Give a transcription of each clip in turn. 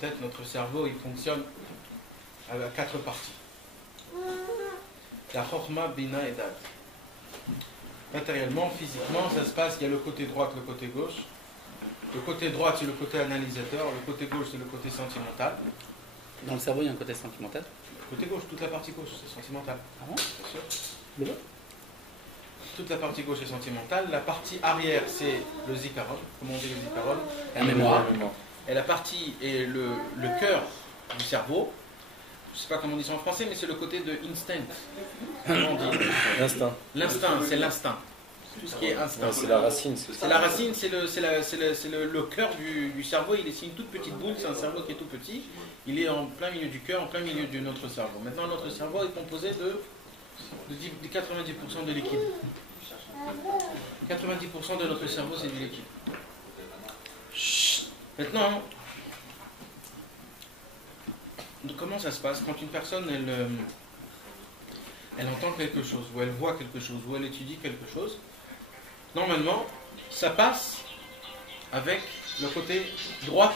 tête, notre cerveau, il fonctionne à 4 parties. La Chokhma, Bina et Dat. Matériellement, physiquement, ça se passe, il y a le côté droit, le côté gauche. Le côté droit, c'est le côté analysateur. Le côté gauche, c'est le côté sentimental. Dans le cerveau, il y a un côté sentimental. Le côté gauche, toute la partie gauche, c'est sentimental. Ah bon? Bien sûr. Bien. Toute la partie gauche est sentimentale. La partie arrière, c'est le zikaron. Comment on dit le zikaron? La mémoire. Et la partie est le cœur du cerveau. Je ne sais pas comment on dit ça en français, mais c'est le côté de instinct. Comment on dit? L'instinct. L'instinct, c'est l'instinct. Tout ce qui est instinct. Ouais, c'est la racine. C'est la racine, c'est le cœur du cerveau. Il est une toute petite boule, c'est un cerveau qui est tout petit. Il est en plein milieu du cœur, en plein milieu de notre cerveau. Maintenant, notre cerveau est composé de 90% de liquide. 90% de notre cerveau, c'est du liquide. Maintenant, comment ça se passe quand une personne elle entend quelque chose, ou elle voit quelque chose, ou elle étudie quelque chose? Normalement, ça passe avec le côté droit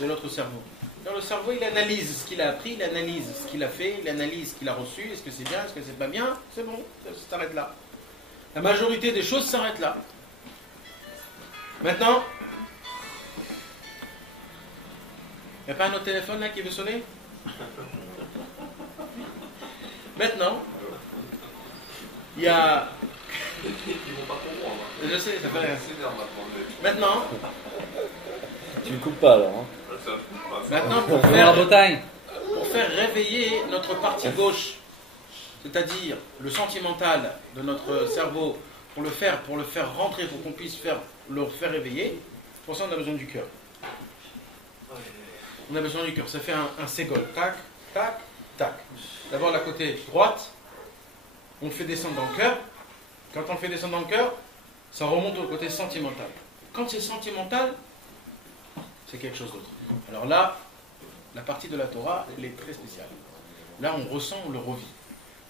de notre cerveau. Dans le cerveau, il analyse ce qu'il a appris, il analyse ce qu'il a fait, il analyse ce qu'il a reçu, est-ce que c'est bien, est-ce que c'est pas bien, c'est bon, ça s'arrête là. La majorité des choses s'arrêtent là. Maintenant, il n'y a pas un autre téléphone là qui veut sonner? Maintenant, il y a... Je sais, ça fait rien. Maintenant... Tu ne coupes pas alors. Hein. Maintenant, pour faire réveiller notre partie gauche, c'est-à-dire le sentimental de notre cerveau, pour le faire rentrer, pour qu'on puisse le faire réveiller, pour ça on a besoin du cœur. On a besoin du cœur. Ça fait un ségol. Tac, tac, tac. D'abord la côté droite, on le fait descendre dans le cœur. Quand on le fait descendre dans le cœur, ça remonte au côté sentimental. Quand c'est sentimental, c'est quelque chose d'autre. Alors là, la partie de la Torah, elle est très spéciale. Là, on ressent, on le revit.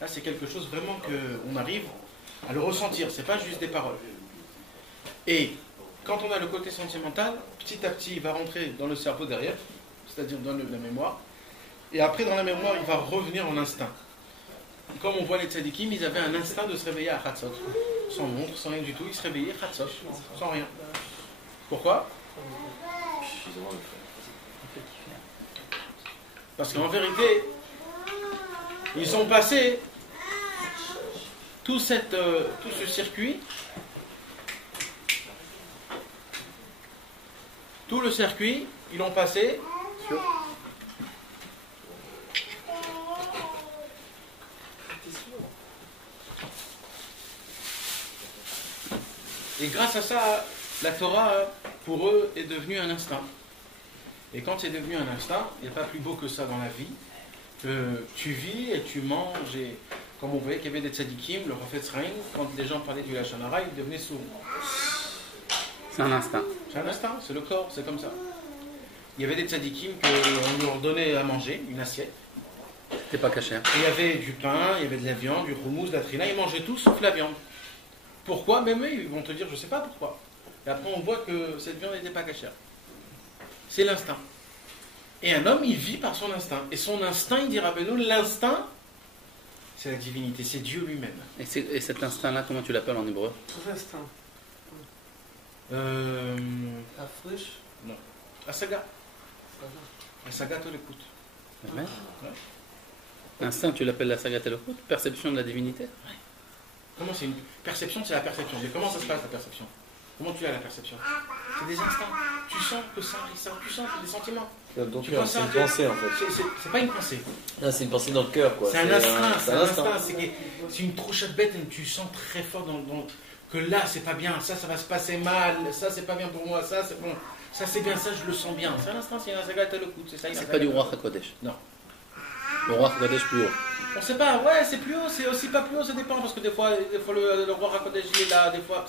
Là, c'est quelque chose vraiment qu'on arrive à le ressentir. C'est pas juste des paroles. Et quand on a le côté sentimental, petit à petit, il va rentrer dans le cerveau derrière, c'est-à-dire dans la mémoire. Et après, dans la mémoire, il va revenir en instinct. Comme on voit les tzadikim, ils avaient un instinct de se réveiller à Chatzot. Sans montre, sans rien du tout, ils se réveillaient Chatzot, sans rien. Pourquoi? Parce qu'en vérité, ils ont passé tout ce circuit, tout le circuit, ils l'ont passé sur... Et grâce à ça, la Torah, pour eux, est devenue un instinct. Et quand c'est devenu un instinct, il n'y a pas plus beau que ça dans la vie, que tu vis et tu manges. Et comme on voyait qu'il y avait des tzadikim, le prophète Sraïn, quand les gens parlaient du Lachon Hara, ils devenaient sourds. C'est un instinct. C'est un instinct, c'est le corps, c'est comme ça. Il y avait des tzadikim qu'on leur donnait à manger, une assiette. C'était pas caché. Et il y avait du pain, il y avait de la viande, du houmous, de la trina, ils mangeaient tout sauf la viande. Pourquoi? Même eux, ils vont te dire, je ne sais pas pourquoi. Et après, on voit que cette viande n'était pas cachère. C'est l'instinct. Et un homme, il vit par son instinct. Et son instinct, il dira, nous, l'instinct, c'est la divinité, c'est Dieu lui-même. Et cet instinct-là, comment tu l'appelles en hébreu? Instinct. Afriche? Non. Asaga. Asaga, tu l'écoutes. Ouais. L'instinct, tu l'appelles la sagat elokut, perception de la divinité? Ouais. Comment c'est une perception? C'est la perception. Mais comment ça se passe la perception? Comment tu as la perception? C'est des instincts. Tu sens que ça, tu sens que des sentiments. Donc Tu vois c'est ça, une pensée en fait. C'est pas une pensée. Là, c'est une pensée dans le cœur quoi. C'est un instinct. C'est un instinct. instinct. C'est une trouchette bête et tu sens très fort que là c'est pas bien, ça va se passer mal, ça c'est pas bien pour moi, ça c'est bon, ça c'est bien, ça je le sens bien. C'est un instinct, c'est un sagat le coup, c'est ça. C'est pas du roi HaKodesh. Non. Le roi HaKodesh plus haut. On sait pas, ouais, c'est plus haut, c'est aussi pas plus haut, ça dépend, parce que des fois le roi HaKodesh il est là, des fois.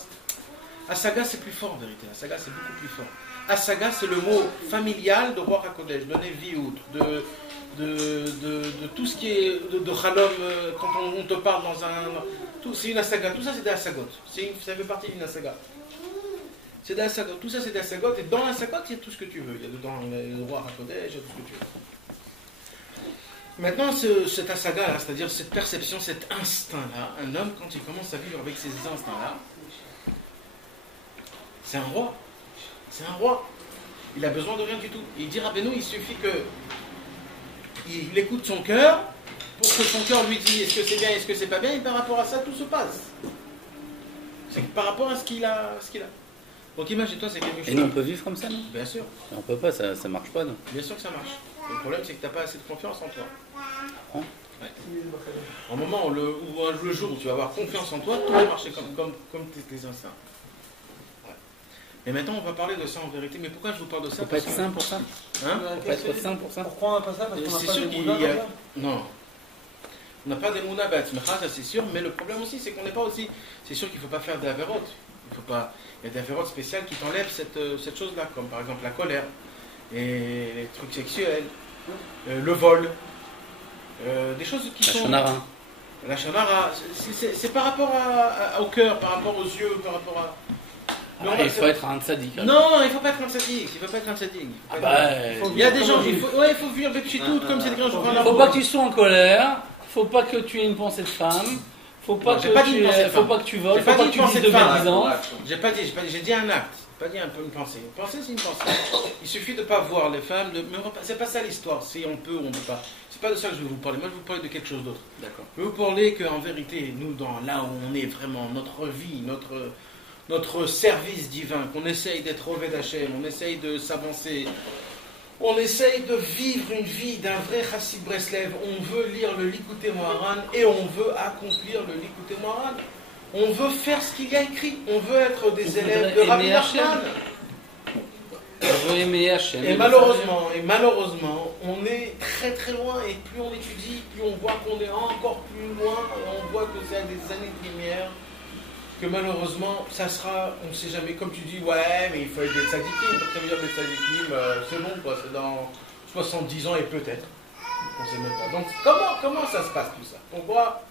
Asaga c'est plus fort en vérité, Asaga c'est beaucoup plus fort. Asaga c'est le mot familial de roi HaKodesh, de Nevi'ut, de tout ce qui est de Chalom, quand on te parle dans un. C'est une Asaga, tout ça c'est des Asagot, ça fait partie d'une Asaga. C'est de la sagote. Tout ça, c'est de la sagote. Et dans la sagote, il y a tout ce que tu veux. Il y a dedans le roi Hakodesh, il y a tout ce que tu veux. Maintenant, cet asaga-là, c'est-à-dire cette perception, cet instinct-là, un homme, quand il commence à vivre avec ces instincts-là, c'est un roi. C'est un roi. Il a besoin de rien du tout. Il dit Rabbeinu, il suffit qu'il écoute son cœur pour que son cœur lui dise est-ce que c'est bien, est-ce que c'est pas bien, et par rapport à ça, tout se passe. C'est par rapport à ce qu'il a. Donc imagine-toi, c'est quelque chose. Et nous, on peut vivre comme ça, non? Bien sûr. On peut pas, ça marche pas, non? Bien sûr que ça marche. Le problème, c'est que tu n'as pas assez de confiance en toi. Hein? Ouais. Au moment où le jour où tu vas avoir confiance en toi, tout va marcher comme tes instincts. Ouais. Mais maintenant, on va parler de ça en vérité. Mais pourquoi je vous parle de ça? Faut pas être saint pour ça. Hein? Faut pas être saint pour ça. Pourquoi on n'a pas ça? Parce qu'on n'a C'est pas sûr de qu'il Bouddha y a... comme ça. Non. On n'a pas des mounabats, ça c'est sûr. Mais le problème aussi, c'est qu'on n'est pas aussi... C'est sûr qu'il ne faut pas faire des avérotes. Il faut pas... Il y a des avérotes spéciales qui t'enlèvent cette chose-là. Comme par exemple la colère. Et les trucs sexuels. Le vol. Des choses qui La sont... shonara. La shonara, c'est par rapport au cœur, par rapport aux yeux, par rapport à... Ah, il faut être un tzaddik. Hein. Non, il ne faut pas être un tzaddik. Il faut pas être un tzaddik. Ah bah, Il y a des gens, il faut vivre avec tout comme c'est des grands jours. faut pas que tu sois en colère, faut pas que tu aies une pensée de femme, faut pas Non, que j'ai pas dit une pensée de faut femme. pas que tu voles, J'ai faut pas pas dit que tu une dises pensée de de femme. médisance. J'ai dit un acte. Pas dire un peu une pensée. Une pensée, c'est une pensée. Il suffit de ne pas voir les femmes. Mais c'est pas ça l'histoire. Si on peut ou on ne peut pas. C'est pas de ça que je vais vous parler. Moi, je vais vous parler de quelque chose d'autre. D'accord. Je vais vous parler qu'en vérité, nous, là où on est vraiment, notre vie, notre service divin, qu'on essaye d'être Oved Hashem, on essaye de s'avancer, on essaye de vivre une vie d'un vrai Chassid Breslev. On veut lire le Likutei Moharan et on veut accomplir le Likutei Moharan. On veut faire ce qu'il y a écrit. On veut être des élèves de Rabbi Nachman. On veut aimer Hachem. Et malheureusement, on est très très loin. Et plus on étudie, plus on voit qu'on est encore plus loin. Et on voit que c'est à des années de lumière. Que malheureusement, ça sera, on ne sait jamais, comme tu dis, ouais, mais il faut être des tzadikim. Donc ça veut dire des tzadikim, c'est bon, quoi. C'est dans 70 ans et peut-être. On ne sait même pas. Donc comment ça se passe tout ça? Pourquoi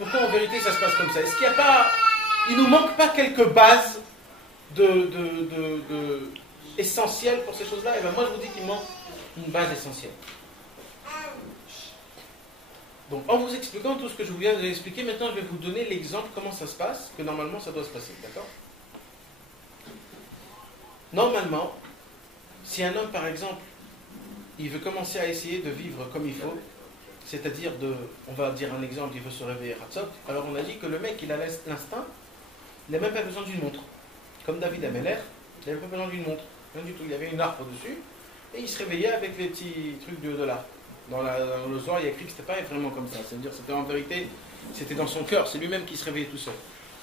en vérité ça se passe comme ça? Est-ce qu'il n'y a pas... Il nous manque pas quelques bases essentielles pour ces choses-là? Et bien moi je vous dis qu'il manque une base essentielle. Donc en vous expliquant tout ce que je viens de vous expliquer, maintenant je vais vous donner l'exemple comment ça se passe, que normalement ça doit se passer, d'accord? Normalement, si un homme par exemple, il veut commencer à essayer de vivre comme il faut, c'est-à-dire on va dire un exemple, il veut se réveiller Hatzot, alors on a dit que le mec il a l'instinct, il n'a même pas besoin d'une montre. Comme David Ameler, il n'avait pas besoin d'une montre, rien du tout, il avait une harpe au-dessus, et il se réveillait avec les petits trucs de l'harpe. Dans le soir, il y a écrit que c'était pas vraiment comme ça, c'est-à-dire c'était en vérité, c'était dans son cœur, c'est lui-même qui se réveillait tout seul.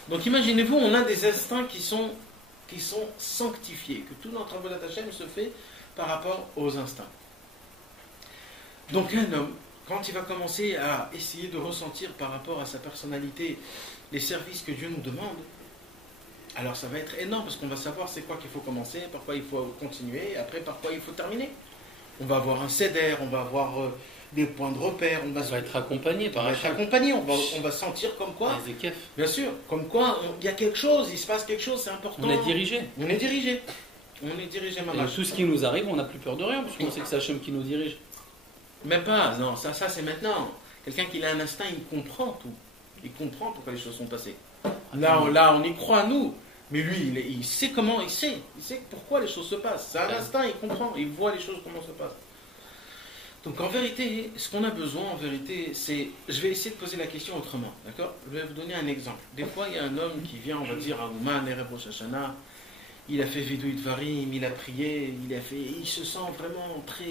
Donc imaginez-vous, on a des instincts qui sont sanctifiés, que tout notre avodat Hashem se fait par rapport aux instincts. Donc un homme, quand il va commencer à essayer de ressentir par rapport à sa personnalité les services que Dieu nous demande, alors ça va être énorme parce qu'on va savoir c'est quoi qu'il faut commencer, par quoi il faut continuer, et après par quoi il faut terminer. On va avoir un seder, on va avoir des points de repère, on va être accompagné par Hachem. On va sentir comme quoi, bien sûr, comme quoi il y a quelque chose, il se passe quelque chose, c'est important. On est dirigé. On est dirigé. On est dirigé, maman. Et tout ce qui nous arrive, on n'a plus peur de rien, parce qu'on sait que c'est Hachem qui nous dirige. Même pas, non, ça c'est maintenant. Quelqu'un qui a un instinct, il comprend tout. Il comprend pourquoi les choses sont passées. Là, on y croit, nous. Mais lui, il sait comment, il sait pourquoi les choses se passent. C'est un instinct, il comprend, il voit les choses, comment se passent. Donc en vérité, ce qu'on a besoin, en vérité, c'est... Je vais essayer de poser la question autrement, d'accord? Je vais vous donner un exemple. Des fois, il y a un homme qui vient, on va dire, à Ouman, Erev Rosh Hashanah, il a fait Vidouit Varim, il a prié, il se sent vraiment très,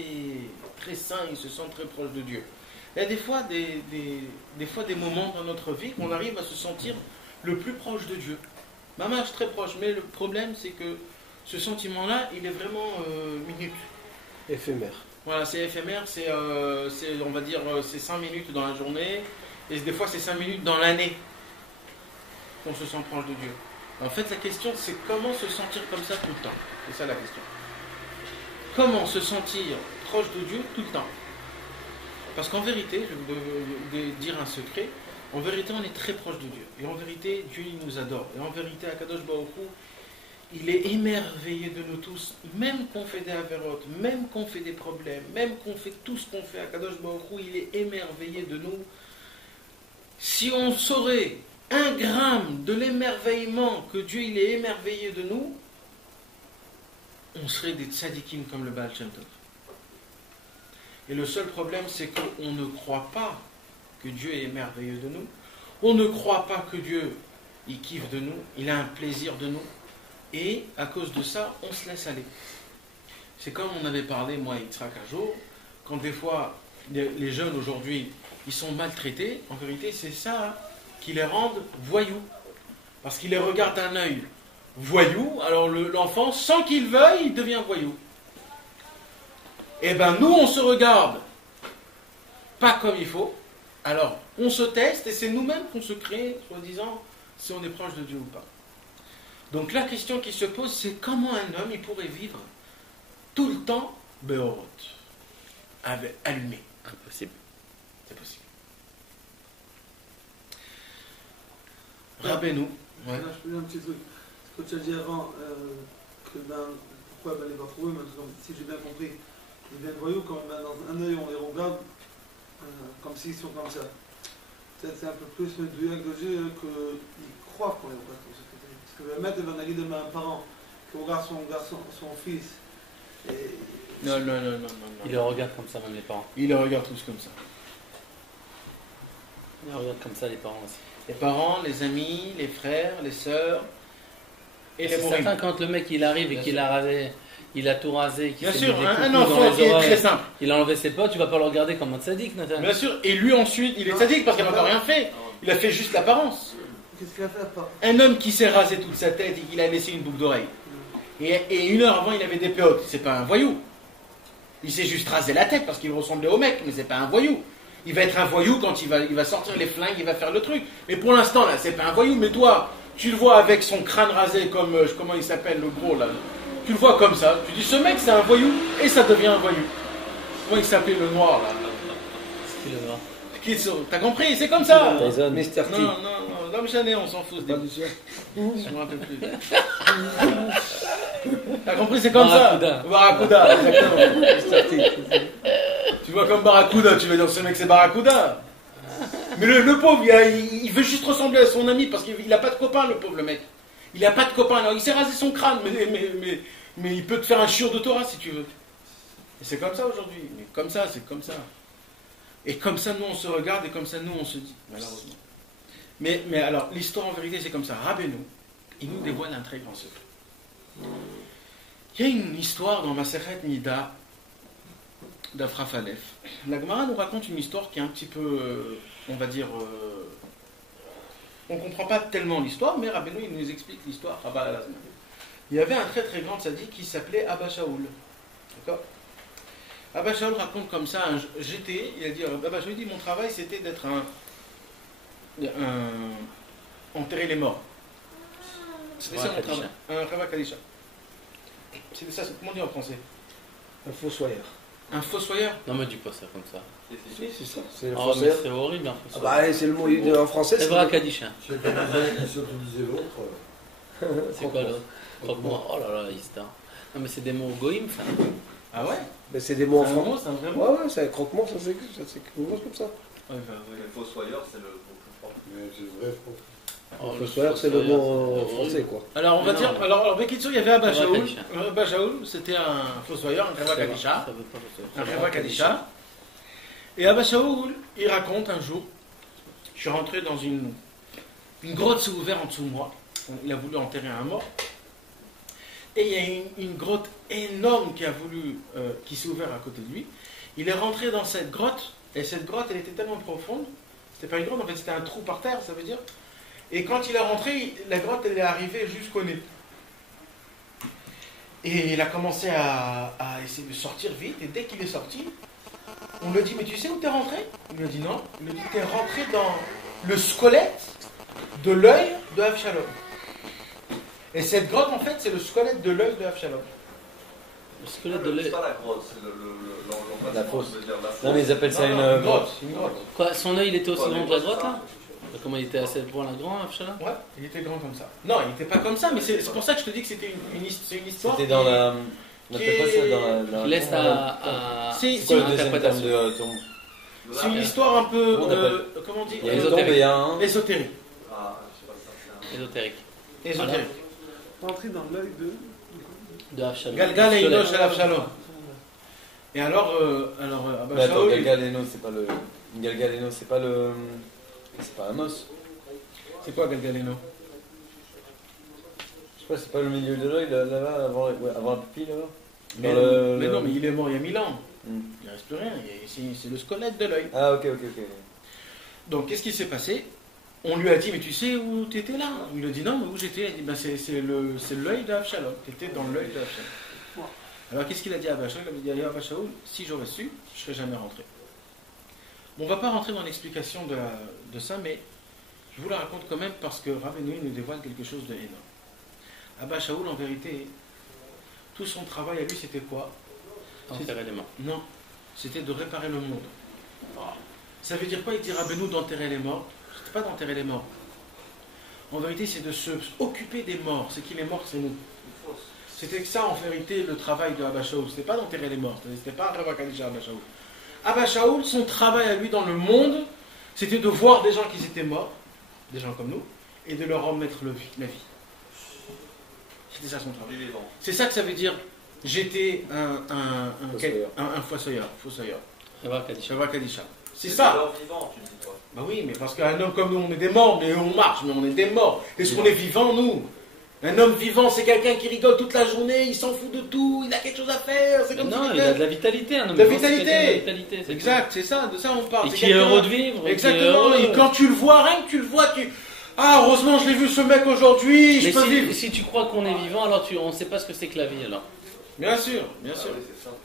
très saint, il se sent très proche de Dieu. Il y a des fois des moments dans notre vie qu'on arrive à se sentir le plus proche de Dieu. Mamache très proche, mais le problème c'est que ce sentiment-là, il est vraiment minute. Éphémère. Voilà, c'est éphémère, on va dire, c'est 5 minutes dans la journée, et des fois c'est 5 minutes dans l'année qu'on se sent proche de Dieu. En fait, la question, c'est comment se sentir comme ça tout le temps. C'est ça la question. Comment se sentir proche de Dieu tout le temps? Parce qu'en vérité, je vais vous dire un secret, en vérité, on est très proche de Dieu. Et en vérité, Dieu, il nous adore. Et en vérité, Akadosh Baruch Hu, il est émerveillé de nous tous, même qu'on fait des avérotes, même qu'on fait des problèmes, même qu'on fait tout ce qu'on fait à Kadosh Baruch Hu, il est émerveillé de nous. Si on saurait un gramme de l'émerveillement que Dieu il est émerveillé de nous, on serait des tzadikim comme le Baal Shem Tov. Et le seul problème, c'est qu'on ne croit pas que Dieu est merveilleux de nous. On ne croit pas que Dieu, il kiffe de nous, il a un plaisir de nous. Et à cause de ça, on se laisse aller. C'est comme on avait parlé, moi et Yitzhak un jour, quand des fois, les jeunes aujourd'hui, ils sont maltraités, en vérité, c'est ça qui les rend voyous. Parce qu'ils les regardent d'un œil voyou, alors l'enfant, sans qu'il veuille, il devient voyou. Eh bien, nous, on se regarde pas comme il faut. Alors, on se teste et c'est nous-mêmes qu'on se crée, soi-disant, si on est proche de Dieu ou pas. Donc, la question qui se pose, c'est comment un homme, il pourrait vivre tout le temps Beorot, allumé. Impossible. C'est possible. Rabbeinu. Ouais. Là, je peux dire un petit truc. Ce que tu as dit avant, que pourquoi les Bafouim, si j'ai bien compris, ils viennent voyous quand dans un œil on les regarde comme s'ils sont comme ça. Peut-être c'est un peu plus le duel de Dieu qu'ils croient qu'on les regarde comme ça. Parce que le maître va dire demain un parent qui regarde son fils. Et... Non. Il le regarde comme ça, même les parents. Il les regarde tous comme ça. Il le regarde comme ça, les parents aussi. Les parents, les amis, les frères, les sœurs et les C'est mourimes. certain quand le mec il arrive et qu'il a rasé, il a tout rasé, qu'il Bien s'est sûr, mis des un coucous dans enfant les qui est oreilles, très simple. il a enlevé ses potes, tu vas pas le regarder comme un sadique, Nathan. Bien sûr, et lui ensuite, il est sadique parce qu'il n'a encore rien fait. Il a fait juste l'apparence. Qu'est-ce qu'il a fait à part? Un homme qui s'est rasé toute sa tête et qu'il a laissé une boucle d'oreille. Et une heure avant, il avait des péotes. C'est pas un voyou. Il s'est juste rasé la tête parce qu'il ressemblait au mec, mais c'est pas un voyou. Il va être un voyou quand il va sortir les flingues, il va faire le truc. Mais pour l'instant, là, c'est pas un voyou. Mais toi, tu le vois avec son crâne rasé comme, comment il s'appelle, le gros, là. Tu le vois comme ça. Tu dis, ce mec, c'est un voyou, et ça devient un voyou. Comment il s'appelait, le noir, là? C'est qui le noir? T'as compris? C'est comme ça. Tyson. Mr. T. Non, l'homme chané, on s'en fout. Pas du tout. Je me rappelle plus. T'as compris, c'est comme Barracuda. ça. Barracuda, exactement. Mr. T. Tu vois comme Barracuda, tu vas dire ce mec c'est Barracuda. Mais le pauvre, il veut juste ressembler à son ami parce qu'il n'a pas de copain, le pauvre, le mec. Il n'a pas de copain, alors il s'est rasé son crâne, mais il peut te faire un shiur de Torah si tu veux. Et c'est comme ça aujourd'hui. Mais comme ça, c'est comme ça. Et comme ça, nous on se regarde et comme ça, nous on se dit, malheureusement. Mais alors, l'histoire en vérité, c'est comme ça. Rabbeinu, il nous dévoile un très grand secret. Il y a une histoire dans Masechet Nida d'Afraf Aleph. La Gemara nous raconte une histoire qui est un petit peu, on va dire, on ne comprend pas tellement l'histoire, mais Rabbeinu, il nous explique l'histoire. Il y avait un très très grand tzaddik qui s'appelait Abba Shaul. D'accord ? Abba Shaul raconte comme ça, j'étais, il a dit, Abba Shaul dit, mon travail c'était d'être enterrer les morts. C'était ça mon travail. Un Chava Kadisha. C'est ça, comment on dit en français? Un fossoyeur. Un fossoyeur? Non, mais dis pas ça comme ça. Si, c'est ça. C'est le Oh, mais fossoyeur. c'est horrible, un Ah fossoyeur. bah, c'est le mot en français. C'est vrai, Kadisha. C'est comme ça qui disait l'autre. C'est quoi l'autre? Croque-moi. Oh là là, il se tard. Non, mais c'est des mots goïm, ça. Ah ouais? Ben, c'est des mots en C'est un français. mot, c'est un vrai mot? Ouais, c'est un croque-mort, ça s'écrit comme ça. Ouais. Le fossoyeur, c'est le mot plus fort. Mais c'est vrai, je pense. Oh, Le fossoyeur, c'est le mot français, quoi. Alors on va Non. dire, alors Bekitsu, il y avait Abba Chava Shaul. Kadisha. Abba Shaul, c'était un fossoyeur, un Chava Kadisha. Ça veut pas fossoyeur. Un Chava Kadisha. Et Abba Shaul, il raconte un jour, je suis rentré dans une grotte s'est ouverte en dessous de moi. Il a voulu enterrer un mort. Et il y a une grotte énorme qui s'est ouverte à côté de lui. Il est rentré dans cette grotte, et cette grotte, elle était tellement profonde. C'était pas une grotte, en fait, c'était un trou par terre, ça veut dire. Et quand il est rentré, la grotte, elle est arrivée jusqu'au nez. Et il a commencé à essayer de sortir vite, et dès qu'il est sorti, on lui a dit, mais tu sais où t'es rentré? Il lui a dit non. Il lui a dit, t'es rentré dans le squelette de l'œil de Avshalom. Et cette grotte, en fait, c'est le squelette de l'œil de Avshalom. Le squelette de l'œil. C'est pas la grotte, c'est l'emplacement, La fosse. je veux dire, la fosse. Non, mais ils appellent ça Non, une. grotte. Une grotte. Quoi, son œil, il était aussi grand que la grotte, là? Comment il était à 7 points là grand, Avshalom? Ouais, il était grand comme ça. Non, il n'était pas comme ça, mais c'est pour ça que je te dis que c'était c'est une histoire. C'était dans qui- la. On appelle pas ça dans la. Qui laisse à C'est C'est quoi le deuxième terme interprétation. de tombe? c'est une histoire un peu. Comment on appelle Comment on dit Il y a une tombe et il y a un. Ésotérique. Ah, je sais pas ça. ésotérique Ésotérique. Rentrer dans l'œil de. de Avshalom. Galgal et Soleil. Inosh à l'Avshalom. Et alors, Abba Mais attends, Shaul, Galgaleno, c'est pas le. Galgaleno, c'est pas le. C'est pas Amos. c'est quoi Galgaleno? Je sais pas, c'est pas le milieu de l'œil là-bas, avant la pupille là-bas. Mais, Dans le- mais le- non, mais il est mort il y a 1000 ans. Hmm. Il ne reste plus rien. C'est le squelette de l'œil. Ah, ok. Donc, qu'est-ce qui s'est passé? On lui a dit, mais tu sais où tu étais là? Il a dit, non, mais où j'étais? Il a dit, ben, c'est l'œil d'Avshalom. Tu étais dans l'œil d'Avshalom. Alors, qu'est-ce qu'il a dit à Abba Shaul? Il a dit à Abba Shaul, si j'aurais su, je ne serais jamais rentré. Bon, on ne va pas rentrer dans l'explication de ça, mais je vous la raconte quand même parce que Rabbeinu nous dévoile quelque chose d'énorme. Abba Shaul, en vérité, tout son travail à lui, c'était quoi? Enterrer les morts. Non, c'était de réparer le monde. Ça veut dire quoi? Il dit Rabbeinu d'enterrer les morts. C'était pas d'enterrer les morts. En vérité, c'est de se occuper des morts. C'est qui les morts? C'est nous. C'était ça, en vérité, le travail de Abba Shaul. C'était pas d'enterrer les morts. C'était pas un Rabba Kadisha Abba Shaul. Abba Shaul, son travail à lui dans le monde, c'était de voir des gens qui étaient morts, des gens comme nous, et de leur remettre la vie. C'était ça son travail. Les vivants. C'est ça que ça veut dire. J'étais Fossoyeur. un fossoyeur. Rabba Kadisha. Shabbat Kadisha. C'est Les ça. morts vivants, tu dis toi. Bah oui, mais parce qu'un homme comme nous, on est des morts, mais on marche, mais on est des morts. Est-ce qu'on est vivant, nous? Un homme vivant, c'est quelqu'un qui rigole toute la journée, il s'en fout de tout, il a quelque chose à faire. C'est comme Non, ça. il a de la vitalité, un homme. De la vivant, c'est vitalité. quelqu'un de la vitalité, c'est Exact, c'est ça, de ça on parle. tout. Et C'est qui est quelqu'un- heureux de vivre. qui est Exactement, heureux. et quand tu le vois, rien que tu le vois, tu. Ah, heureusement, je l'ai vu ce mec aujourd'hui, je Mais peux vivre. si tu crois qu'on est vivant, alors on ne sait pas ce que c'est que la vie alors. Bien sûr, bien Ah sûr. oui, c'est ça.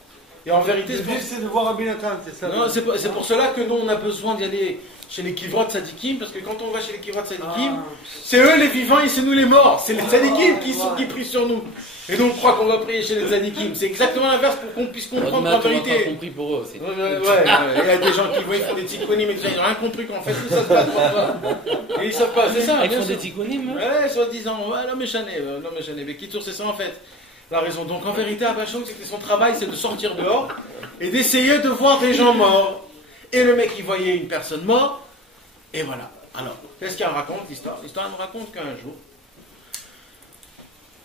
Et en vérité, Le c'est pour... but, c'est de voir Rabbi Nathan, c'est ça. Non, c'est pour cela que nous, on a besoin d'y aller chez les Kivrot Sadikim, parce que quand on va chez les Kivrot Sadikim, c'est eux les vivants et c'est nous les morts. C'est les Sadikim qui prient sur nous. Et donc on croit qu'on va prier chez les Sadikim. C'est exactement l'inverse pour qu'on puisse comprendre la On a vérité. compris pour eux aussi. Ouais, il y a des gens qui vont, ils font des tikkunim, mais ils n'ont rien compris qu'en fait tout ça se passe pour ça. Et ils savent pas, c'est ça. Ils bien font sûr. des tikkunim, hein. Ouais, soi-disant, ouais, l'homme est chané, mais qui tourne, c'est ça en fait. La raison. Donc en vérité, Abba Shaul, c'était son travail, c'est de sortir dehors et d'essayer de voir des gens morts. Et le mec, il voyait une personne morte, et voilà. Alors, qu'est-ce qu'elle raconte l'histoire? L'histoire elle me raconte qu'un jour,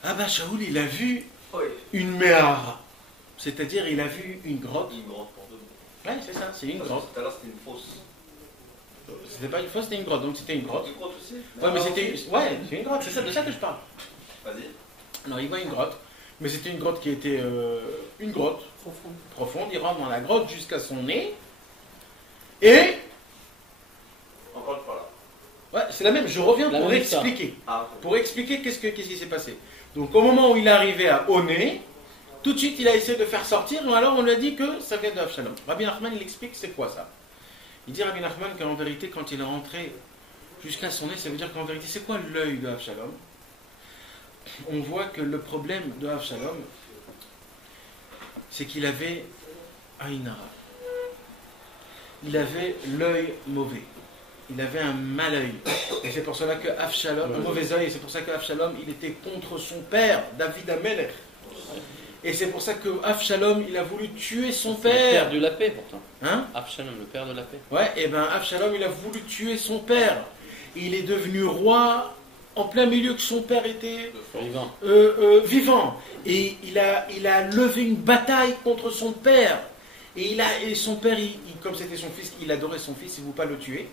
Abba Shaul, il a vu Oui. une méhara, c'est-à-dire il a vu une grotte. Une grotte pour deux. Ouais, c'est ça, c'est une Parce grotte. que tout à l'heure, c'était une fausse. C'était pas une fosse, c'était une grotte, donc c'était une grotte. Une grotte aussi. Ouais, mais c'était ouais, c'est une grotte, c'est ça, de ça que je parle. Vas-y. Alors il voit une grotte, mais c'était une grotte qui était une grotte profonde. Il rentre dans la grotte jusqu'à son nez. Et Encore une fois là. ouais, c'est la même. Je reviens La pour même histoire. expliquer. Ah, Pour expliquer qu'est-ce qui s'est passé. Donc au moment où il est arrivé à Oné, tout de suite il a essayé de faire sortir. Et alors on lui a dit que ça vient de Avshalom. Rabbi Nachman il explique c'est quoi ça. Il dit Rabbi Nachman qu'en vérité quand il est rentré jusqu'à son nez, ça veut dire qu'en vérité c'est quoi l'œil de Avshalom? On voit que le problème de Avshalom, c'est qu'il avait Aïnara. Il avait l'œil mauvais. Il avait un mal œil. Et c'est pour cela que Avshalom, un mauvais œil, et c'est pour ça que Avshalom, il était contre son père, David Amelech. Et c'est pour ça que Avshalom, il a voulu tuer son Le père père. de la paix pourtant. Hein? Avshalom, le père de la paix. Ouais, et ben Avshalom, il a voulu tuer son père. Et il est devenu roi en plein milieu que son père était Vivant. vivant. Et il a levé une bataille contre son père. Et son père, comme c'était son fils, il adorait son fils, il ne voulait pas le tuer.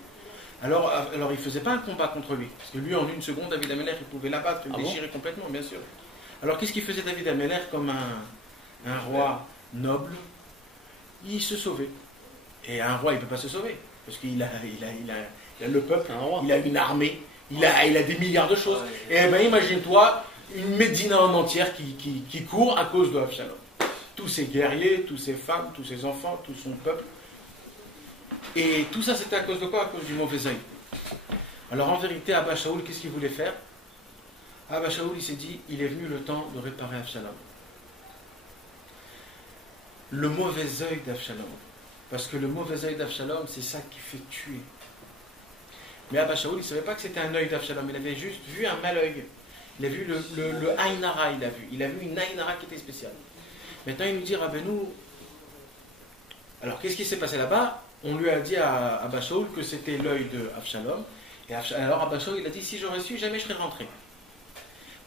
Alors il ne faisait pas un combat contre lui. Parce que lui, en une seconde, David Amelech, il pouvait l'abattre, le Ah bon déchirer complètement, bien sûr. Alors qu'est-ce qu'il faisait David Amelech comme un roi noble? Il se sauvait. Et un roi, il ne peut pas se sauver. Parce qu'il a le peuple, Un roi. il a une armée, il a des milliards de choses. Et bien imagine-toi une Médina en entière qui court à cause de Avshalom. Tous ses guerriers, toutes ses femmes, tous ses enfants, tout son peuple. Et tout ça c'était à cause de quoi? À cause du mauvais œil. Alors en vérité, Abba Shaul, qu'est-ce qu'il voulait faire? Abba Shaul, il s'est dit, il est venu le temps de réparer Avshalom. Le mauvais œil d'Avshalom. Parce que le mauvais œil d'Avshalom, c'est ça qui fait tuer. Mais Abba Shaul, il ne savait pas que c'était un œil d'Avshalom, il avait juste vu un mal œil. Il a vu le Ainara, il a vu une Ainara qui était spéciale. Maintenant, il nous dit, Rabbeinu, alors qu'est-ce qui s'est passé là-bas? On lui a dit à Abba Shaul que c'était l'œil de Avshalom. Et alors Abba Shaul, il a dit, si j'aurais su, jamais je serais rentré.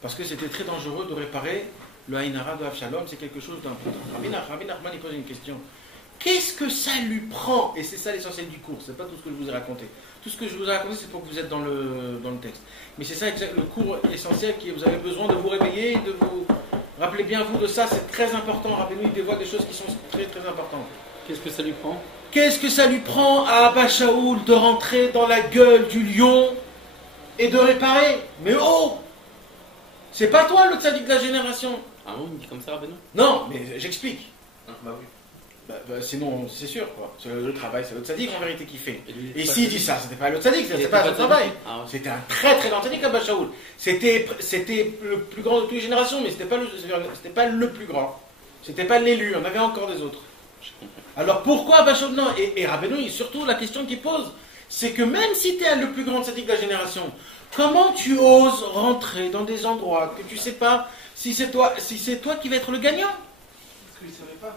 Parce que c'était très dangereux de réparer le Ainara de Avshalom, c'est quelque chose d'important. Rabbi Nachman, il pose une question. Qu'est-ce que ça lui prend? Et c'est ça l'essentiel du cours, c'est pas tout ce que je vous ai raconté. Tout ce que je vous ai raconté, c'est pour que vous êtes dans le texte. Mais c'est ça le cours essentiel que vous avez besoin de vous réveiller, de vous... Rappelez bien vous de ça, c'est très important. Rappelez-nous, il dévoile des choses qui sont très très importantes. Qu'est-ce que ça lui prend? Qu'est-ce que ça lui prend à Abba Shaul de rentrer dans la gueule du lion et de réparer? Mais oh! C'est pas toi le tzaddik de la génération. Ah bon, il dit comme ça, Rabbeinu? Non, mais j'explique. Bah oui. Sinon, c'est sûr, quoi. Le travail, c'est le tzaddik en vérité qui fait. lui, Et s'il dit ça, c'était pas le tzaddik, c'était pas le tzaddik. travail. Ah ouais. C'était un très très grand tzaddik, Abba Shaul. C'était le plus grand de toutes les générations, mais c'était pas le plus grand. C'était pas l'élu, on avait encore des autres. Alors pourquoi Abba Shaul? Non, et Rabbeinu, surtout la question qu'il pose, c'est que même si tu es le plus grand tzaddik de la génération, comment tu oses rentrer dans des endroits que tu sais pas si c'est toi qui vas être le gagnant? Parce qu'il ne savait pas.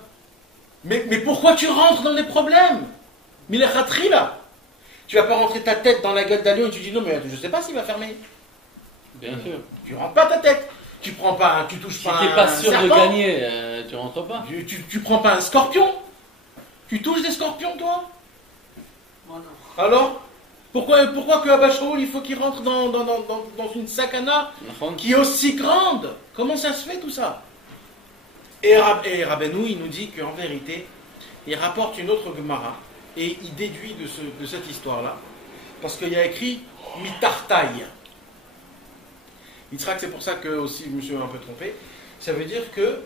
Mais pourquoi tu rentres dans des problèmes? Milachatri là. Tu vas pas rentrer ta tête dans la gueule d'un lion et tu dis non mais je sais pas s'il va fermer. Bien sûr. Tu rentres pas ta tête. Tu prends pas, tu touches Si pas t'es un pas sûr de serpent. gagner, tu rentres pas. Tu prends pas un scorpion. Tu touches des scorpions toi. Moi, non. Alors pourquoi que Abba Shaul il faut qu'il rentre dans une sakana qui est aussi grande? Comment ça se fait tout ça? Et Rabbeinu, il nous dit qu'en vérité, il rapporte une autre Gemara et il déduit de cette histoire-là, parce qu'il y a écrit mitartaï. Yitzhak, c'est pour ça que aussi je me suis un peu trompé. Ça veut dire que,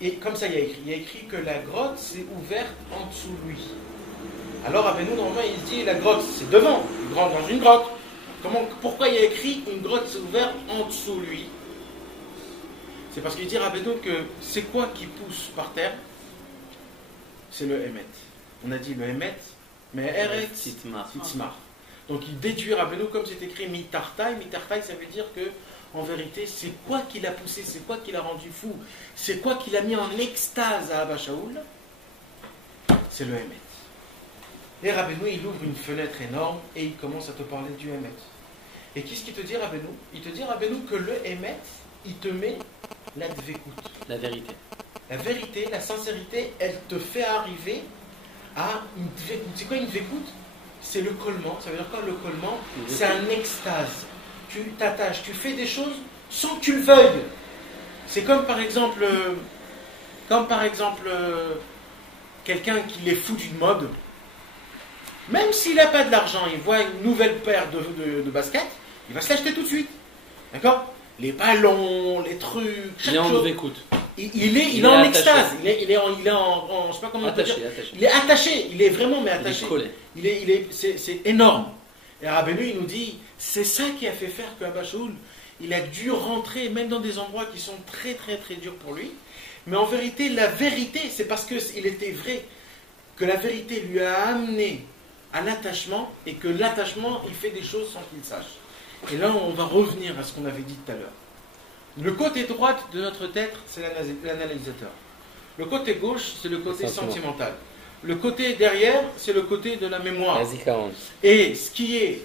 et comme ça il y a écrit que la grotte s'est ouverte en dessous de lui. Alors Rabbeinu, normalement, il se dit la grotte c'est devant, il rentre dans une grotte. Pourquoi il y a écrit une grotte s'est ouverte en dessous de lui? C'est parce qu'il dit Rabbeinu que c'est quoi qui pousse par terre? C'est le Emet. On a dit le Emet, mais Eretz Titzmar. Donc il déduit Rabbeinu comme c'est écrit Mitartaï. Mitartaï, ça veut dire que en vérité, c'est quoi qui l'a poussé? C'est quoi qui l'a rendu fou? C'est quoi qui l'a mis en extase à Abba Shaul? C'est le Emet. Et Rabbeinu, il ouvre une fenêtre énorme et il commence à te parler du Emet. Et qu'est-ce qu'il te dit Rabbeinu? Il te dit Rabbeinu que le Emet, il te met la dvekout. La vérité. La vérité, la sincérité, elle te fait arriver à une dvekout. C'est quoi une dvekout? C'est le collement. Ça veut dire quoi le collement? C'est un extase. Tu t'attaches, tu fais des choses sans que tu le veuilles. C'est comme par exemple quelqu'un qui est fou d'une mode. Même s'il n'a pas de l'argent, il voit une nouvelle paire de baskets, il va se l'acheter tout de suite. D'accord? Les ballons, les trucs, chaque chose. Il est en extase. Il est en je sais pas comment on peut dire. Attaché. Il est attaché. Il est vraiment attaché. Il est collé. C'est énorme. Et Rabbeinu, il nous dit, c'est ça qui a fait faire que Abba Shaul, il a dû rentrer même dans des endroits qui sont très très très durs pour lui. Mais en vérité, la vérité, c'est parce qu'il était vrai que la vérité lui a amené à l'attachement et que l'attachement, il fait des choses sans qu'il sache. Et là, on va revenir à ce qu'on avait dit tout à l'heure. Le côté droit de notre tête, c'est l'analysateur. Le côté gauche, c'est le côté sentimental. Le côté derrière, c'est le côté de la mémoire. Et ce qui est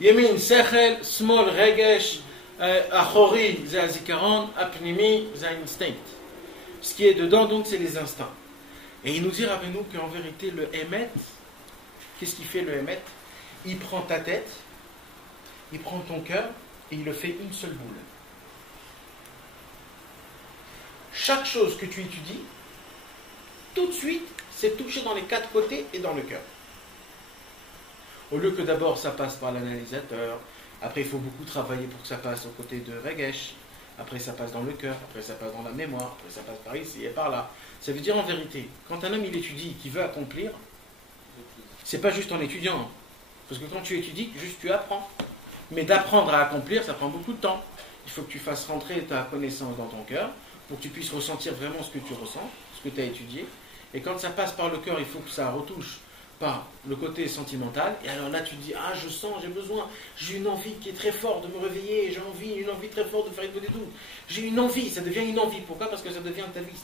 Yemin, Sechel, Small, Regesh, Achori, c'est Azikaron, Apnimi, c'est instinct. Ce qui est dedans, donc, c'est les instincts. Et il nous dit, rappelez-nous qu'en vérité, le Emet, qu'est-ce qu'il fait le Emet? Il prend ta tête, il prend ton cœur, et il le fait une seule boule. Chaque chose que tu étudies, tout de suite, c'est touché dans les quatre côtés et dans le cœur. Au lieu que d'abord ça passe par l'analysateur, après il faut beaucoup travailler pour que ça passe au côté de Regesh, après ça passe dans le cœur, après ça passe dans la mémoire, après ça passe par ici et par là. Ça veut dire en vérité, quand un homme il étudie, qu'il veut accomplir, c'est pas juste en étudiant. Parce que quand tu étudies, juste tu apprends. Mais d'apprendre à accomplir, ça prend beaucoup de temps. Il faut que tu fasses rentrer ta connaissance dans ton cœur, pour que tu puisses ressentir vraiment ce que tu ressens, ce que tu as étudié. Et quand ça passe par le cœur, il faut que ça retouche par le côté sentimental, et alors là tu te dis, ah je sens, j'ai besoin, j'ai une envie qui est très forte de me réveiller, j'ai une envie très forte de faire écouter tout, j'ai une envie, ça devient une envie, pourquoi? Parce que ça devient ta vie,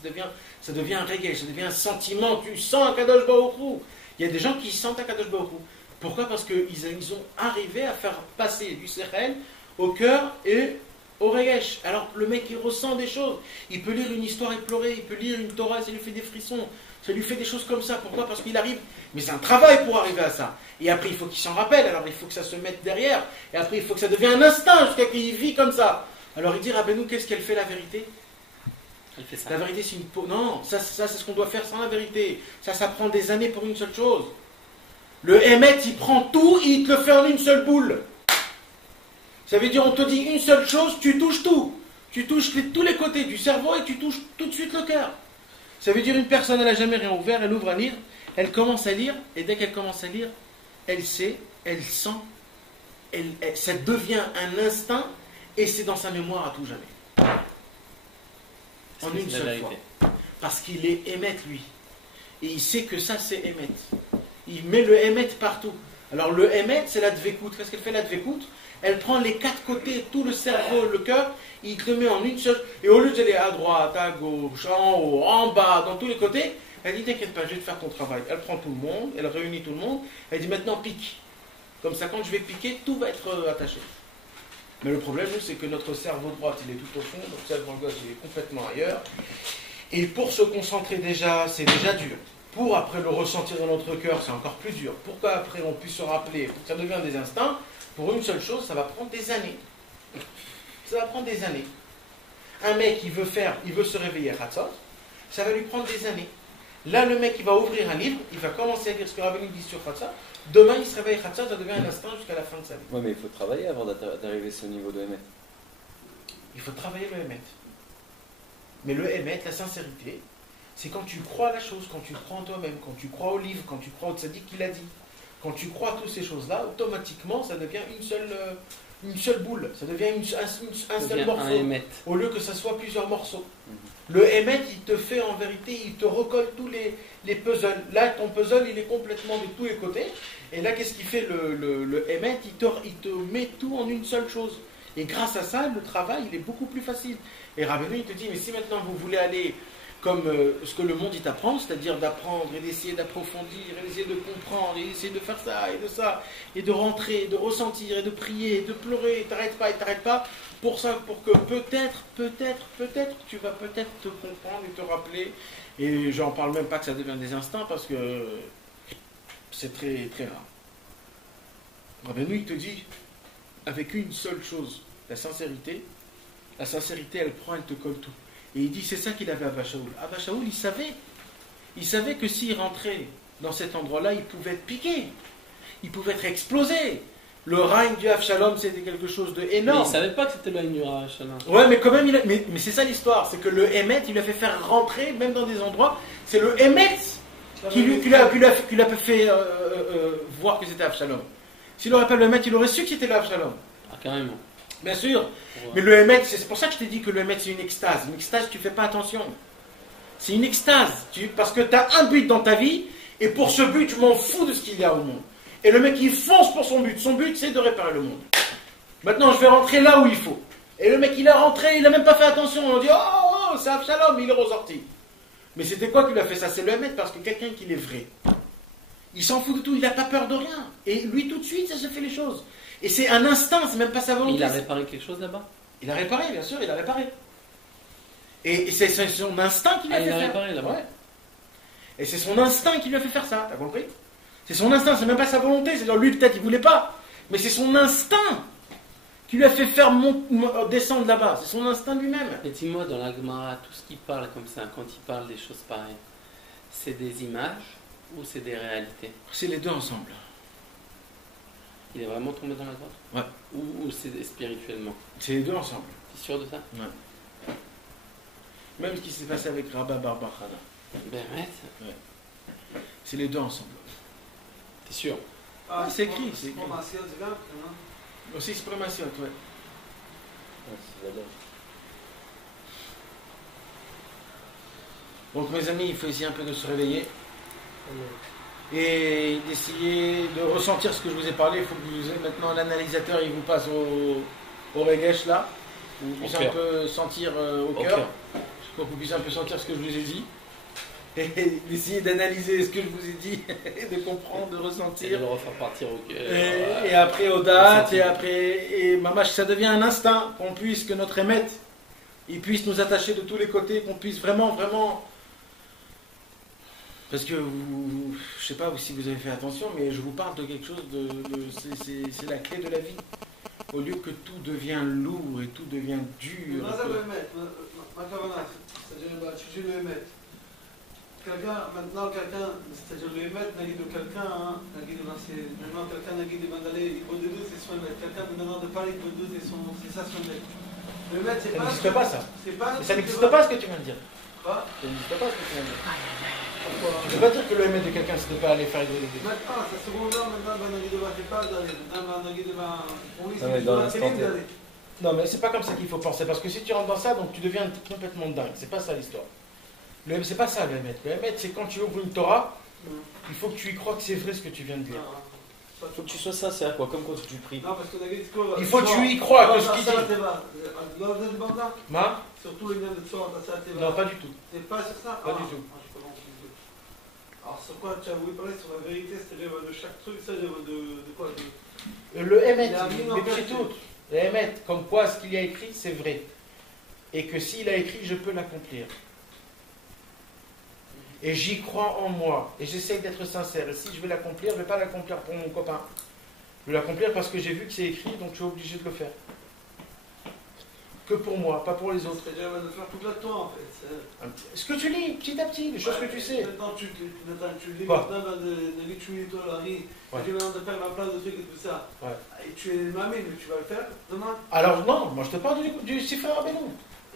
ça devient un reggae, ça devient un sentiment, tu sens Akadosh Baruch Hu. Il y a des gens qui sentent Akadosh Baruch Hu. Pourquoi? Parce qu'ils ont arrivé à faire passer du sechel au cœur et au regesh. Alors le mec il ressent des choses, il peut lire une histoire et pleurer, il peut lire une Torah, ça lui fait des frissons, ça lui fait des choses comme ça. Pourquoi? Parce qu'il arrive, mais c'est un travail pour arriver à ça. Et après il faut qu'il s'en rappelle, alors il faut que ça se mette derrière, et après il faut que ça devienne un instinct jusqu'à qu'il vit comme ça. Alors il dit, Rabbeinu, qu'est-ce qu'elle fait la vérité? Elle fait ça. La vérité c'est une peau. Non, ça c'est ce qu'on doit faire sans la vérité. Ça prend des années pour une seule chose. Le Hémet il prend tout, il te le fait en une seule boule. Ça veut dire, on te dit une seule chose, tu touches tout. Tu touches tous les côtés du cerveau et tu touches tout de suite le cœur. Ça veut dire, une personne, elle n'a jamais rien ouvert, elle ouvre un livre, elle commence à lire, et dès qu'elle commence à lire, elle sait, elle sent, ça devient un instinct, et c'est dans sa mémoire à tout jamais. En une seule fois. Parce qu'il est émet, lui. Et il sait que ça, c'est émet. Il met le émet partout. Alors le émet, c'est la dvekout. Qu'est-ce qu'elle fait, la dvekout? Elle prend les quatre côtés, tout le cerveau, le cœur, il te le met en une seule. Et au lieu d'aller à droite, à gauche, en haut, en bas, dans tous les côtés, elle dit, t'inquiète pas, je vais te faire ton travail. Elle prend tout le monde, elle réunit tout le monde, elle dit, maintenant pique. Comme ça, quand je vais piquer, tout va être attaché. Mais le problème, nous, c'est que notre cerveau droit, il est tout au fond, notre cerveau gauche, il est complètement ailleurs. Et pour se concentrer déjà, c'est déjà dur. Pour après le ressentir dans notre cœur, c'est encore plus dur. Pour qu'après on puisse se rappeler, pour que ça devienne des instincts, pour une seule chose, ça va prendre des années. Ça va prendre des années. Un mec, il veut se réveiller à Khatsot, ça va lui prendre des années. Là, le mec, il va ouvrir un livre, il va commencer à lire ce que Rabbeinu dit sur Khatsot. Demain, il se réveille à Khatsot, ça devient un instinct jusqu'à la fin de sa vie. Ouais, mais il faut travailler avant d'arriver à ce niveau de Hémet. Il faut travailler le Hémet. Mais le Hémet, la sincérité, c'est quand tu crois à la chose, quand tu crois en toi-même, quand tu crois au livre, quand tu crois au tzaddik qu'il a dit. Quand tu crois à toutes ces choses-là, automatiquement, ça devient une seule boule. Ça devient un seul morceau. Au lieu que ça soit plusieurs morceaux. Le Hémet, il te fait en vérité, il te recolle tous les puzzles. Là, ton puzzle, il est complètement de tous les côtés. Et là, qu'est-ce qu'il fait le Hémet? Il te met tout en une seule chose. Et grâce à ça, le travail, il est beaucoup plus facile. Et Rabbeinu, il te dit, mais si maintenant vous voulez aller comme ce que le monde il t'apprend, c'est-à-dire d'apprendre et d'essayer d'approfondir, et d'essayer de comprendre, et d'essayer de faire ça, et de rentrer, et de ressentir, et de prier, et de pleurer, et t'arrêtes pas, pour que peut-être, tu vas peut-être te comprendre et te rappeler, et j'en parle même pas que ça devienne des instants, parce que c'est très, très rare. Rabbeinu, il te dit, avec une seule chose, la sincérité, elle prend, elle te colle tout. Et il dit, c'est ça qu'il avait à Abba Shaul. Abba Shaul, il savait que s'il rentrait dans cet endroit-là, il pouvait être piqué. Il pouvait être explosé. Le règne du Avshalom, c'était quelque chose d'énorme. Mais il ne savait pas que c'était le règne du Avshalom. Ouais, mais quand même, mais c'est ça l'histoire. C'est que le Hémet, il lui a fait faire rentrer, même dans des endroits. C'est le Hémet qui lui a fait voir que c'était Avshalom. S'il n'aurait pas le Hémet, il aurait su que c'était le Avshalom. Ah, carrément. Bien sûr, Ouais. mais le Hémet, c'est pour ça que je t'ai dit que le Hémet c'est une extase. Une extase, tu fais pas attention. C'est une extase, parce que tu as un but dans ta vie, et pour ce but, je m'en fous de ce qu'il y a au monde. Et le mec, il fonce pour son but. Son but, c'est de réparer le monde. Maintenant, je vais rentrer là où il faut. Et le mec, il est rentré, il n'a même pas fait attention. On dit, oh, c'est Absalom, il est ressorti. Mais c'était quoi qui lui a fait ça? C'est le Hémet, parce que quelqu'un qui est vrai, il s'en fout de tout, il n'a pas peur de rien. Et lui, tout de suite, ça se fait les choses. Et c'est un instinct, c'est même pas sa volonté. Il a réparé quelque chose là-bas? Il a réparé, bien sûr, il a réparé. Et c'est son instinct qui lui a fait faire. Il a réparé là-bas. Ouais. Et c'est son instinct qui lui a fait faire ça, t'as compris? C'est son instinct, c'est même pas sa volonté. C'est-à-dire, lui, peut-être, il voulait pas. Mais c'est son instinct qui lui a fait faire descendre là-bas. C'est son instinct lui-même. Et dis-moi, dans la Gemara, tout ce qui parle comme ça, quand il parle des choses pareilles, c'est des images ou c'est des réalités? C'est les deux ensemble. Il est vraiment tombé dans la grotte? Ouais. Ou c'est spirituellement? C'est les deux ensemble. T'es sûr de ça? Ouais. Même ce qui s'est passé avec Rabba Barbachana. Ben, ouais. C'est les deux ensemble. T'es sûr? Ah, c'est écrit, c'est écrit. Aussi suprématie, ouais. Donc mes amis, il faut essayer un peu de se réveiller. et d'essayer de ressentir ce que je vous ai parlé. Il faut que vous, maintenant l'analysateur il vous passe au regesh là, pour que vous puissiez un peu sentir au cœur, pour que vous puissiez un peu sentir ce que je vous ai dit. Et d'essayer d'analyser ce que je vous ai dit, et de comprendre, de ressentir. Et de le refaire partir au cœur. Et après aux dates, et après, et mamash, ça devient un instinct qu'on puisse, que notre émet, il puisse nous attacher de tous les côtés, qu'on puisse vraiment, parce que vous, je sais pas si vous avez fait attention, mais je vous parle de quelque chose c'est la clé de la vie. Au lieu que tout devient lourd et tout devient dur. C'est-à-dire le émet, nagid de quelqu'un, maintenant quelqu'un nagid de mandalé, il vaut de deux, c'est son émet. Quelqu'un maintenant de parler de deux, c'est ça son émet. Le émet, c'est Ça pas. n'existe pas ça. Ça n'existe pas ce que tu viens de dire. Quoi? Ça n'existe pas ce que tu viens de dire. Je ne veux pas dire que le émet de quelqu'un, c'est de pas aller faire des. Maintenant, ça se voit là, maintenant, nagid de c'est pas d'aller. Maintenant, nagid de pour lui, mais c'est dans la l'instant télé d'aller. Non, mais c'est pas comme ça qu'il faut penser, parce que si tu rentres dans ça, donc tu deviens complètement dingue. C'est pas ça l'histoire. C'est pas ça le émet. Le émet, c'est quand tu ouvres une Torah, il faut que tu y crois que c'est vrai ce que tu viens de dire. Il faut que tu sois sincère, quoi, comme quand tu pries. Non, parce que Il faut que tu y crois que ce qu'il dit. Ma Surtout les liens de Torah, Non, pas du tout. C'est pas sur ça? Pas du tout. Alors, sur quoi tu as voulu parler? Sur la vérité, c'est-à-dire de chaque truc, ça, de quoi? Le émet, Il y a un mais minimum c'est tout. Le émet, comme quoi ce qu'il y a écrit, c'est vrai. Et que s'il a écrit, je peux l'accomplir. Et j'y crois en moi. Et j'essaye d'être sincère. Et si je vais l'accomplir, je ne vais pas l'accomplir pour mon copain. Je vais l'accomplir parce que j'ai vu que c'est écrit, donc je suis obligé de le faire. Que pour moi, pas pour les autres. C'est-à-dire de faire toute la Torah, en fait. Ce que tu lis, petit à petit, les choses que tu sais. Maintenant, tu lis Quoi? maintenant, tu lis toi, Larry, tu viens de faire plein de trucs et tout ça. Ouais. Et tu es mamie, mais tu vas le faire demain. Alors non, moi je te parle du Sifra Rabbeinu.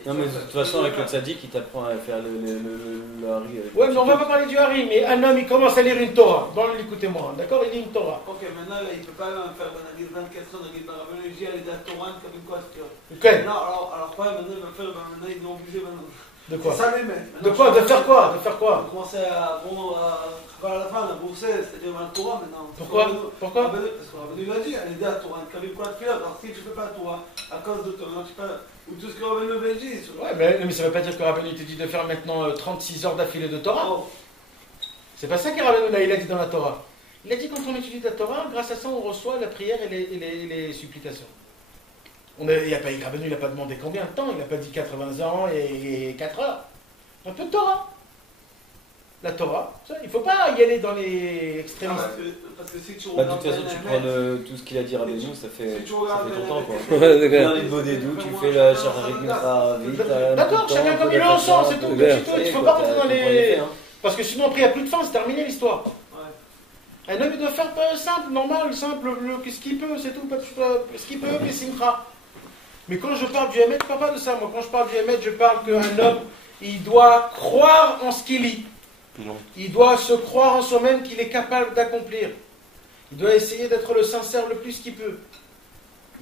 Non, mais de toute façon, avec le tzaddik, il t'apprend à faire le hari. Ouais, mais on va pas parler du Hari, mais un homme il commence à lire une Torah. Dans l'écoutez-moi, d'accord? Il lit une Torah. Ok, maintenant, il ne peut pas faire 24 ans, il va revenir, il a la Torah comme quoi, Ok. non, alors pas, maintenant, il va faire, maintenant, ils vont obliger maintenant. De quoi? Ça les met. De quoi? De faire quoi? De faire quoi? On commence à la fin, à bourser, c'est-à-dire à la Torah maintenant. Pourquoi? Pourquoi? Parce qu'on Rabbeinu l'a dit, elle est à la Torah, comme quoi de faire. Alors si tu ne fais pas la Torah, à cause de toi, tu sais pas, ou tout ce que Rabbeinu l'a dit. Ouais, mais ça ne veut pas dire que Rabbeinu te dit de faire maintenant 36 heures d'affilée de Torah. Oh. C'est pas ça que Rabbeinu il a dit dans la Torah. Il a dit quand on étudie la Torah, grâce à ça on reçoit la prière et les supplications. Rabbeinu n'a pas demandé combien de temps, il n'a pas dit 80 ans et 4 heures. Un peu de Torah. La Torah, ça, il ne faut pas y aller dans les extrémistes. Parce que si tu De regardes. toute façon, tu prends tout ce qu'il a dit Rabbeinu, ça fait Si tu regardes ton temps, quoi. Ouais, c'est clair. Dans les Bodédou, tu fais la Shacharit Mincha vite. D'accord, chacun comme il le ressent, c'est tout. clair. Il ne faut pas rentrer dans les. Parce que sinon, après, il n'y a plus de fin, c'est terminé l'histoire. Un homme, il doit faire simple, normal, simple, ce qu'il peut, c'est tout. Ce qu'il peut, mais simcha. Mais quand je parle du Hémet, je ne parle pas de ça. Moi, quand je parle du Hémet, je parle qu'un homme, il doit croire en ce qu'il lit. Non. Il doit se croire en soi-même qu'il est capable d'accomplir. Il doit essayer d'être le sincère le plus qu'il peut.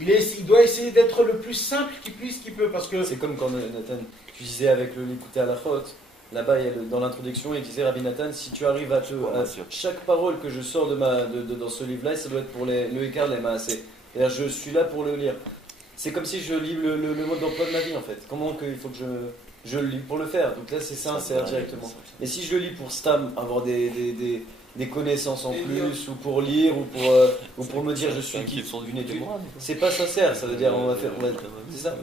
Il doit essayer d'être le plus simple qu'il peut. Parce que C'est comme quand Nathan, tu disais avec l'écouter à la faute. Là-bas, dans l'introduction, il disait Rabbi Nathan, si tu arrives à chaque parole que je sors dans ce livre-là, ça doit être pour le écart, les maasé. C'est-à-dire, je suis là pour le lire. C'est comme si je lis le mode d'emploi de ma vie, en fait. Comment qu'il faut que je le lis pour le faire. Donc là, c'est sincère directement. Mais si je le lis pour Stam, avoir des connaissances en plus, ou pour lire, ou pour me dire je suis qui d'une étude, c'est pas sincère. Ça veut dire, c'est ça.